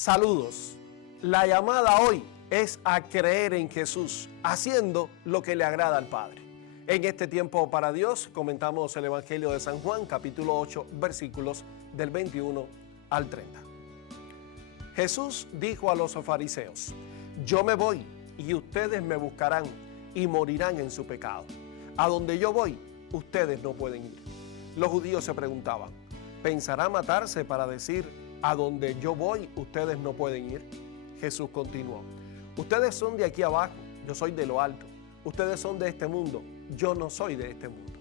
Saludos. La llamada hoy es a creer en Jesús, haciendo lo que le agrada al Padre. En este tiempo para Dios comentamos el Evangelio de San Juan, capítulo 8, versículos del 21 al 30. Jesús dijo a los fariseos: yo me voy y ustedes me buscarán y morirán en su pecado. A donde yo voy, ustedes no pueden ir. Los judíos se preguntaban: ¿pensará matarse para decir: a donde yo voy, ustedes no pueden ir? Jesús continuó: ustedes son de aquí abajo, yo soy de lo alto. Ustedes son de este mundo, yo no soy de este mundo.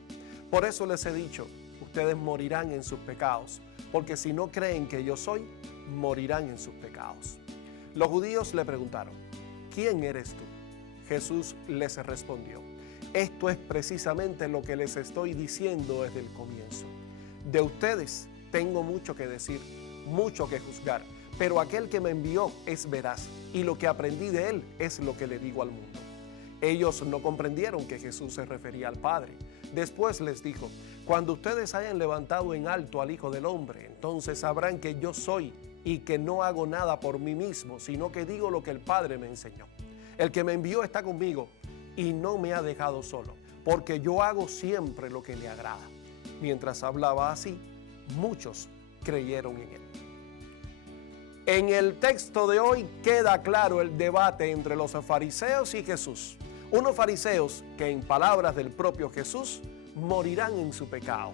Por eso les he dicho, ustedes morirán en sus pecados, porque si no creen que yo soy, morirán en sus pecados. Los judíos le preguntaron: ¿quién eres tú? Jesús les respondió: esto es precisamente lo que les estoy diciendo desde el comienzo. De ustedes tengo mucho que decir, mucho que juzgar, pero aquel que me envió es veraz, y lo que aprendí de él es lo que le digo al mundo. Ellos no comprendieron que Jesús se refería al Padre. Después les dijo: cuando ustedes hayan levantado en alto al Hijo del Hombre, entonces sabrán que yo soy y que no hago nada por mí mismo, sino que digo lo que el Padre me enseñó. El que me envió está conmigo y no me ha dejado solo, porque yo hago siempre lo que le agrada. Mientras hablaba así, muchos creyeron en él. En el texto de hoy queda claro el debate entre los fariseos y Jesús. Unos fariseos que, en palabras del propio Jesús, morirán en su pecado.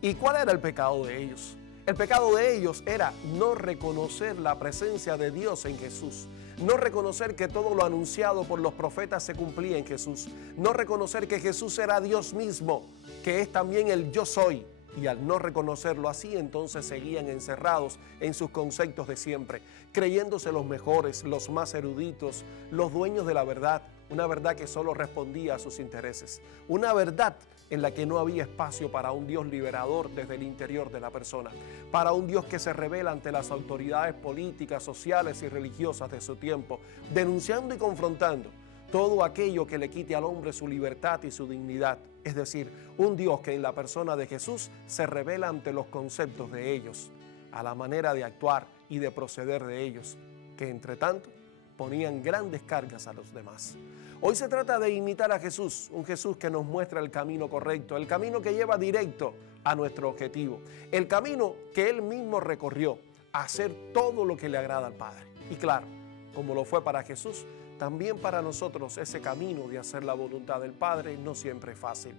¿Y cuál era el pecado de ellos? El pecado de ellos era no reconocer la presencia de Dios en Jesús, no reconocer que todo lo anunciado por los profetas se cumplía en Jesús, no reconocer que Jesús era Dios mismo, que es también el yo soy. Y al no reconocerlo así, entonces seguían encerrados en sus conceptos de siempre, creyéndose los mejores, los más eruditos, los dueños de la verdad, una verdad que solo respondía a sus intereses, una verdad en la que no había espacio para un Dios liberador desde el interior de la persona, para un Dios que se revela ante las autoridades políticas, sociales y religiosas de su tiempo, denunciando y confrontando todo aquello que le quite al hombre su libertad y su dignidad. Es decir, un Dios que en la persona de Jesús se revela ante los conceptos de ellos, a la manera de actuar y de proceder de ellos, que entre tanto ponían grandes cargas a los demás. Hoy se trata de imitar a Jesús, un Jesús que nos muestra el camino correcto, el camino que lleva directo a nuestro objetivo, el camino que Él mismo recorrió, a hacer todo lo que le agrada al Padre. Y claro, como lo fue para Jesús, también para nosotros ese camino de hacer la voluntad del Padre no siempre es fácil.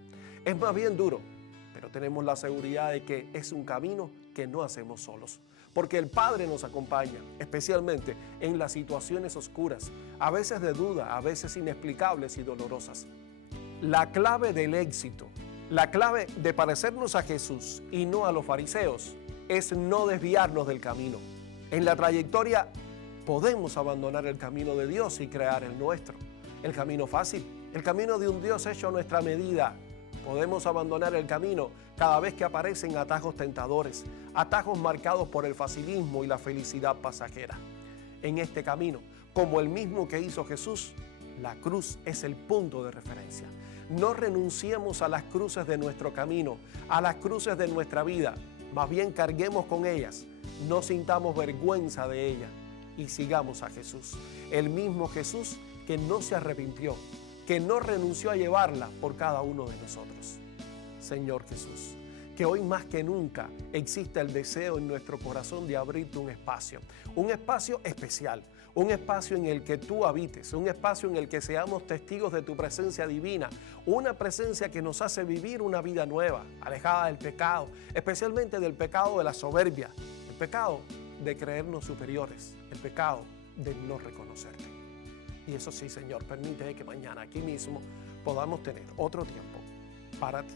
Es más bien duro, pero tenemos la seguridad de que es un camino que no hacemos solos. Porque el Padre nos acompaña, especialmente en las situaciones oscuras, a veces de duda, a veces inexplicables y dolorosas. La clave del éxito, la clave de parecernos a Jesús y no a los fariseos, es no desviarnos del camino. En la trayectoria podemos abandonar el camino de Dios y crear el nuestro, el camino fácil, el camino de un Dios hecho a nuestra medida. Podemos abandonar el camino cada vez que aparecen atajos tentadores, atajos marcados por el facilismo y la felicidad pasajera. En este camino, como el mismo que hizo Jesús, la cruz es el punto de referencia. No renunciemos a las cruces de nuestro camino, a las cruces de nuestra vida, más bien carguemos con ellas, no sintamos vergüenza de ellas y sigamos a Jesús, el mismo Jesús que no se arrepintió, que no renunció a llevarla por cada uno de nosotros. Señor Jesús, que hoy más que nunca exista el deseo en nuestro corazón de abrirte un espacio especial, un espacio en el que tú habites, un espacio en el que seamos testigos de tu presencia divina, una presencia que nos hace vivir una vida nueva, alejada del pecado, especialmente del pecado de la soberbia, el pecado de creernos superiores, el pecado de no reconocerte. Y eso sí, Señor, permite que mañana aquí mismo podamos tener otro tiempo para ti.